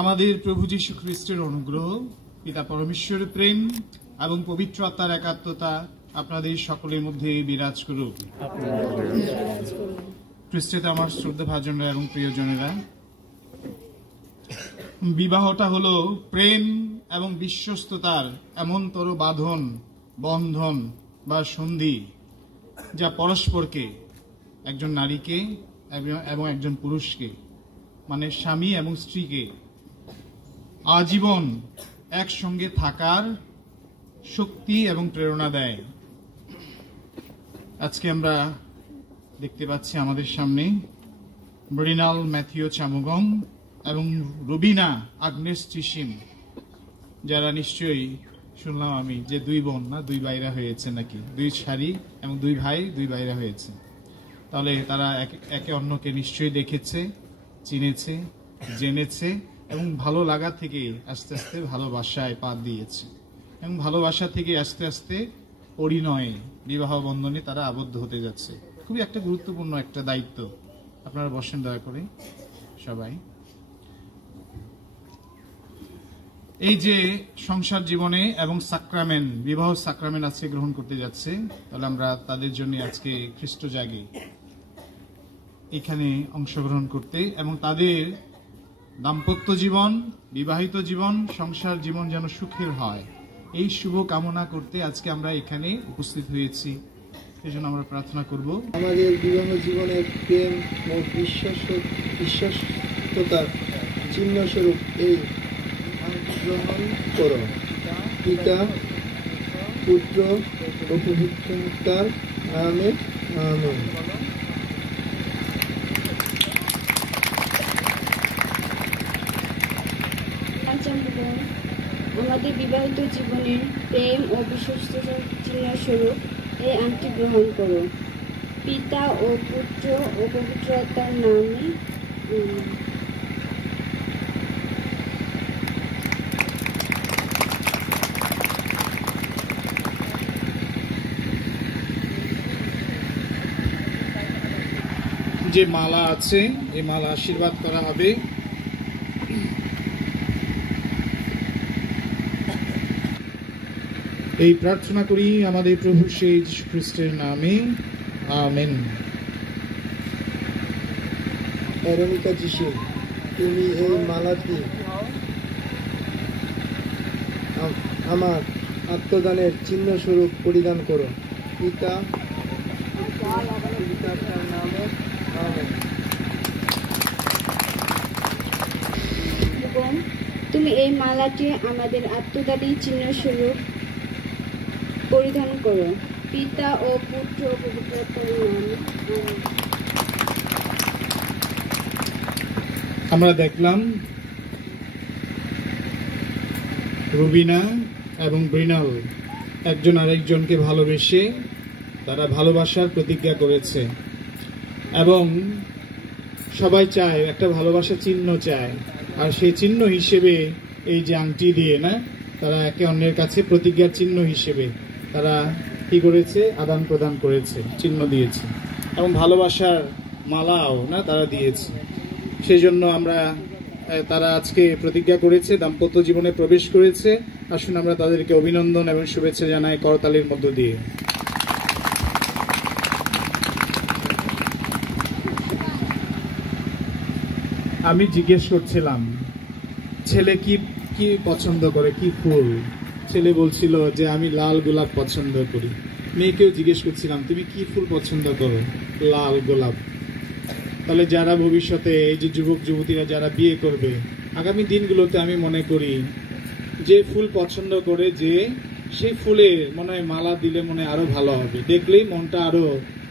আমাদের প্রভু যীশু খ্রিস্টের অনুগ্রহ, পিতা পরমেশ্বরের প্রেম এবং পবিত্র আত্মার একাত্মতা আপনাদের সকলের মধ্যে বিরাজ করুক। খ্রিস্টেতে আমার শ্রদ্ধাভাজনরা এবং প্রিয়জনেরা, বিবাহটা হলো প্রেম এবং বিশ্বস্ততার এমনতর বন্ধন বা সন্ধি, যা পরস্পরকে, একজন নারীকে এবং একজন পুরুষকে, মানে স্বামী এবং স্ত্রীকে আজীবন একসঙ্গে থাকার শক্তি এবং প্রেরণা দেয়। আজকে আমরা দেখতে পাচ্ছি আমাদের সামনে মৃণাল ম্যাথিও চামুগং এবং রুবিনা আগ্নেস চিসিম, যারা নিশ্চয়ই শুনলাম আমি যে দুই বোন না দুই ভাইরা হয়েছে, নাকি দুই শাড়ি এবং দুই ভাই দুই ভাইরা হয়েছে। তাহলে তারা একে অন্যকে নিশ্চয়ই দেখেছে, চিনেছে, জেনেছে এবং ভালো লাগা থেকে আস্তে আস্তে ভালোবাসায় পা দিয়েছে এবং ভালোবাসা থেকে আস্তে আস্তে পরিণয়ে বিবাহ বন্ধনে তারা আবদ্ধ হতে যাচ্ছে। খুবই একটা গুরুত্বপূর্ণ একটা দায়িত্ব। আপনারা বসেন দয়া করে সবাই। এই যে সংসার জীবনে এবং সাক্রামেন্ট, বিবাহ সাক্রামেন্ট আজকে গ্রহণ করতে যাচ্ছে, তাহলে আমরা তাদের জন্য আজকে খ্রিস্ট জাগে এখানে অংশগ্রহণ করতে এবং তাদের দাম্পত্য জীবন, বিবাহিত জীবন, সংসার জীবন যেন সুখের হয়, এই শুভ কামনা করতে আজকে আমরা এখানে উপস্থিত হয়েছি। এই জন্য আমরা প্রার্থনা করব, আমাদের বিবাহ জীবনের প্রেম ও বিশ্বস্ততার চিহ্ন স্বরূপ এই গ্রহণ করো। পিতা, পুত্র ও পবিত্রতার নামে আমেন। আমাদের বিবাহিত জীবনের প্রেম ও বিশ্বস্ততার চিহ্ন স্বরূপ এই আংটি গ্রহণ করো। পিতা ও পুত্র ও পবিত্র আত্মার নামে যে মালা আছে এই মালা আশীর্বাদ করা হবে। এই প্রার্থনা করি আমাদের প্রভু সেই যীশু খ্রিস্টের নামে, আমেন। এরমিকা যিশু, তুমি এই মালাটি আমার আত্মদানের চিহ্ন স্বরূপ পরিধান করো। পিতা নামে আমেন। তুমি এই মালাটি আমাদের আত্মদানের চিহ্ন স্বরূপ পরিধান করো। পিতা ও পুত্র ও পবিত্র আত্মার নামে। আমরা দেখলাম রুবিনা এবং মৃণাল একজন আরেকজনকে ভালোবেসে তারা ভালোবাসার প্রতিজ্ঞা করেছে এবং সবাই চায় একটা ভালোবাসার চিহ্ন চায়, আর সেই চিহ্ন হিসেবে এই যে আংটি দিয়ে না তারা একে অন্যের কাছে প্রতিজ্ঞার চিহ্ন হিসেবে তারা কি করেছে, আদান প্রদান করেছে, চিহ্ন দিয়েছে এবং ভালোবাসার মালাও না তারা দিয়েছে। সেই জন্য আমরা তারা আজকে প্রতিজ্ঞা করেছে, দাম্পত্য জীবনে প্রবেশ করেছে। আসুন আমরা তাদেরকে অভিনন্দন এবং শুভেচ্ছা জানাই করতালির মধ্য দিয়ে। আমি জিজ্ঞেস করছিলাম ছেলে কি কি পছন্দ করে, কি ফুল। ছেলে বলছিল যে আমি লাল গোলাপ পছন্দ করি। মেয়েকেও জিজ্ঞেস করছিলাম তুমি কি ফুল পছন্দ করো, লাল গোলাপ। তাহলে যারা ভবিষ্যতে এই যে যুবক যুবতীরা যারা বিয়ে করবে আগামী দিনগুলোতে, আমি মনে করি যে ফুল পছন্দ করে যে সেই ফুলের মনে হয় মালা দিলে মনে আরো ভালো হবে, দেখলেই মনটা আরো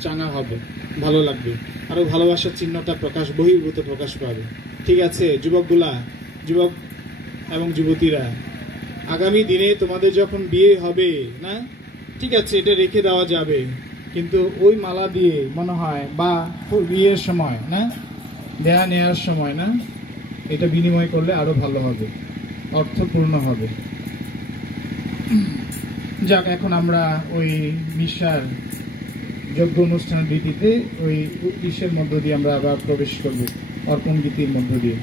চাঙা হবে, ভালো লাগবে, আরো ভালোবাসার চিহ্নটা বহির্ভূত প্রকাশ পাবে। ঠিক আছে যুবক এবং যুবতীরা, আগামী দিনে তোমাদের যখন বিয়ে হবে না, ঠিক আছে এটা রেখে দেওয়া যাবে, কিন্তু ওই মালা দিয়ে মনে হয় বা বিয়ের সময় না দেয়া নেয়ার সময় না এটা বিনিময় করলে আরো ভালো হবে, অর্থপূর্ণ হবে। যাক, এখন আমরা ওই মিশার যজ্ঞ অনুষ্ঠান রীতিতে ওই ইসের মধ্য দিয়ে আমরা আবার প্রবেশ করব, অর্পণ গীতির মধ্য দিয়ে।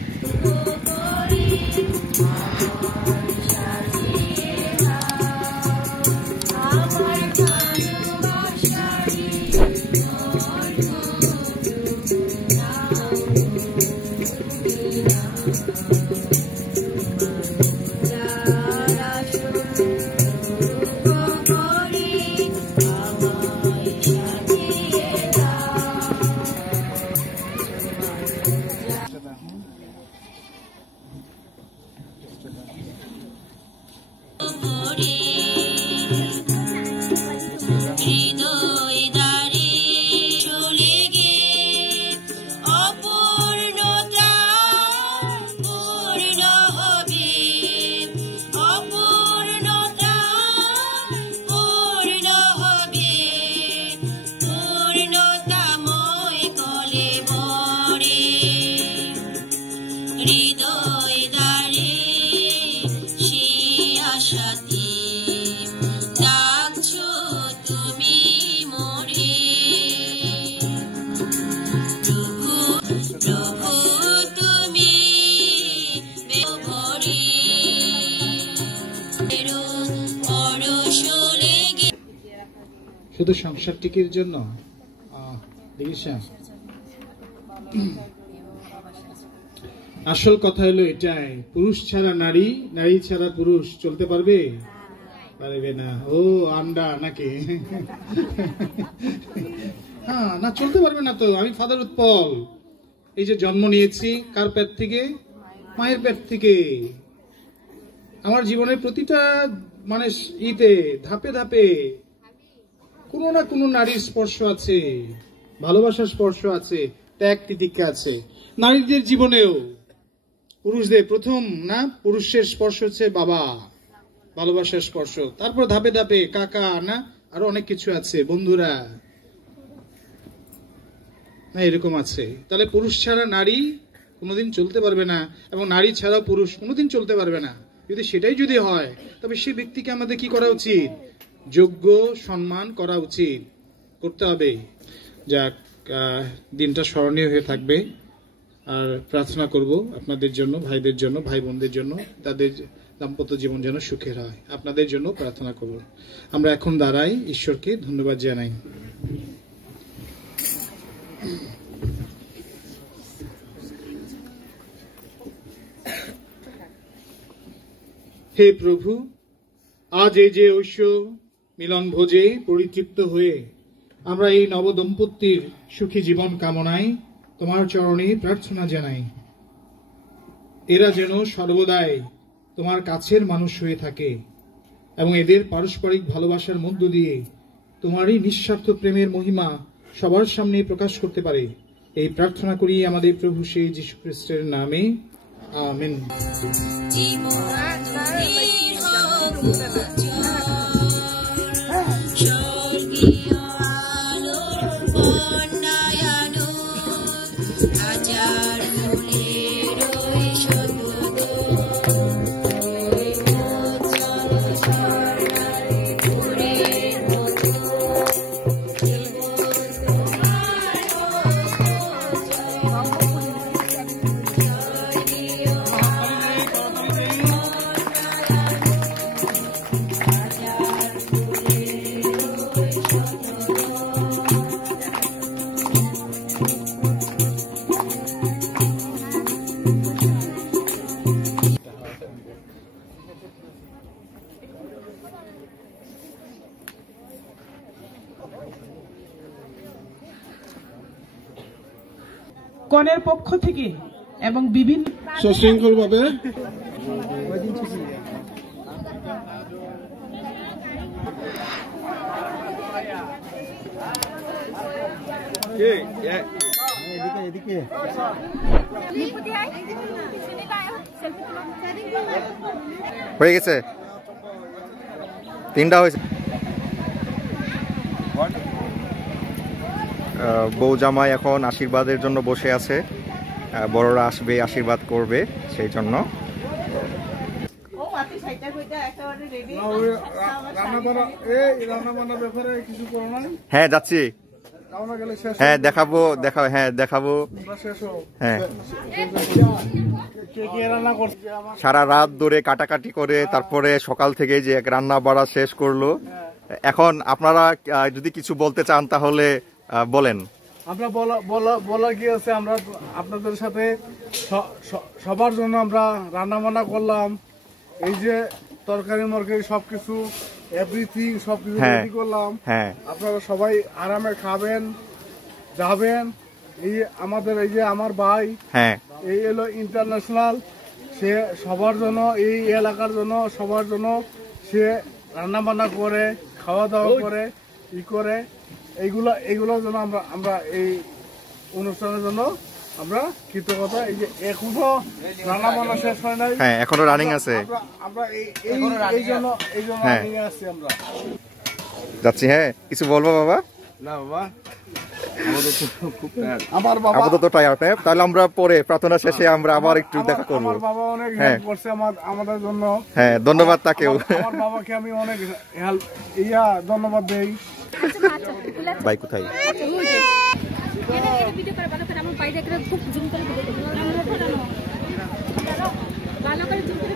শুধু সংসার টিকির জন্য দেখিস। আসল কথা হলো এটাই, পুরুষ ছাড়া নারী, নারী ছাড়া পুরুষ চলতে পারবে? পারবে না। ও আন্ডা নাকি? হ্যাঁ, না চলতে পারবে না তো। আমি ফাদার উৎপল, এই যে জন্ম নিয়েছি কার পেট থেকে? মায়ের পেট থেকে। আমার জীবনের প্রতিটা মানে ইতে ধাপে ধাপে কোনো না কোনো নারীর স্পর্শ আছে, ভালোবাসার স্পর্শ আছে, ত্যাগ তিতিক্ষা আছে। নারীদের জীবনেও পুরুষদের প্রথম না, পুরুষের স্পর্শ হচ্ছে বাবা, ভালোবাসার স্পর্শ। তারপর ধাপে ধাপে কাকা না, আরো অনেক কিছু আছে, বন্ধুরা না, এরকম আছে। তাহলে পুরুষ ছাড়া নারী কোনোদিন চলতে পারবে না, এবং নারী ছাড়া পুরুষ কোনোদিন চলতে পারবে না। যদি সেটাই যদি হয়, তবে সেই ব্যক্তিকে আমাদের কি করা উচিত? যোগ্য সম্মান করা উচিত, করতে হবে। যাক, দিনটা স্মরণীয় হয়ে থাকবে। আর প্রার্থনা করব আপনাদের জন্য, ভাইদের জন্য, ভাই বোনদের জন্য, তাদের দাম্পত্য জীবন যেন সুখের হয়। আপনাদের জন্য প্রার্থনা করব। আমরা এখন দাঁড়াই, ঈশ্বরকে ধন্যবাদ জানাই। হে প্রভু, আজ এই যে ঐশ্য মিলন ভোজে পরিতৃপ্ত হয়ে আমরা এই নবদম্পতির সুখী জীবন কামনায় তোমার চরণে প্রার্থনা জানাই। এরা যেন সর্বদাই তোমার কাছের মানুষ হয়ে থাকে এবং এদের পারস্পরিক ভালোবাসার মধ্য দিয়ে তোমারই নিঃস্বার্থ প্রেমের মহিমা সবার সামনে প্রকাশ করতে পারে। এই প্রার্থনা করি আমাদের প্রভু সেই যীশু খ্রিস্টের নামে, আমেন। কনের পক্ষ থেকে এবং বিভিন্ন সশৃঙ্খল ভাবে হয়ে গেছে, 3টা হয়েছে। বউ জামাই এখন আশীর্বাদের জন্য বসে আছে, বড়রা আসবে আশীর্বাদ করবে, সেই জন্য। হ্যাঁ যাচ্ছি, হ্যাঁ দেখাবো, হ্যাঁ দেখাবো। হ্যাঁ, সারা রাত ধরে কাটাকাটি করে তারপরে সকাল থেকে যে রান্না বাড়া শেষ করলো। এখন আপনারা যদি কিছু বলতে চান তাহলে বলেন। আমরা বলা কি আছে, আমরা আপনাদের সাথে সবার জন্য আমরা রান্না বান্না করলাম। এই যে তরকারি মরকারি সবকিছু এভরিথিং সবকিছু রেডি করলাম। হ্যাঁ, আপনারা সবাই আরামে খাবেন যাবেন। এই আমাদের এই যে আমার ভাই, হ্যাঁ, এই হলো ইন্টারন্যাশনাল, সে সবার জন্য, এই এলাকার জন্য সবার জন্য সে রান্না বান্না করে, খাওয়া দাওয়া করে, ই করে, এইগুলোর জন্য আমরা এই অনুষ্ঠানের জন্য আমরা কৃতজ্ঞতা। এই যে এখনো রান্না বান্না শেষ হয় নাই, হ্যাঁ এখনো রানিং আছে, আমরা এই জন্য নিয়ে আসছি আমরা। যাচ্ছি। হ্যাঁ, কিছু বলবো বাবা? না বাবা, আপাতত টায়ার্ড। তাহলে আমরা পরে প্রার্থনা শেষে আমরা আবার একটু দেখা করবো। আমার বাবা অনেক হেল্প করছে আমাদের জন্য। হ্যাঁ, ধন্যবাদ তাকেও। আমার বাবাকে আমি অনেক ধন্যবাদ দেই। ভাই কোথায়? ভিডিও করে ভালো করে আমার বাইরে করে খুব জুম করে ভালো করে জুম করে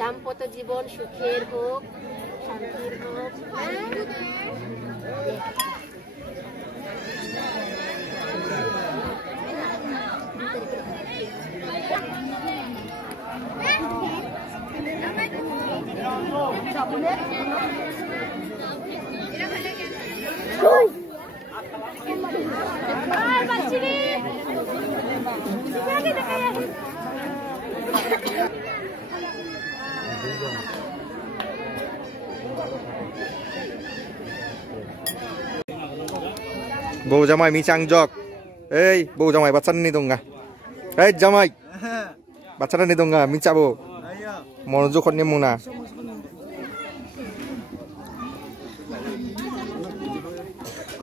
দাম্পত্য জীবন সুখের হোক, শান্তির হোক। বউ জামাই মিচাং জক, এই বউ জামাই বাচ্চাটা নি দঙ্গা, এই জামাই বাচ্চাটা নি দঙ্গা মিচাবো মনোযোগ নিয়ে মুনা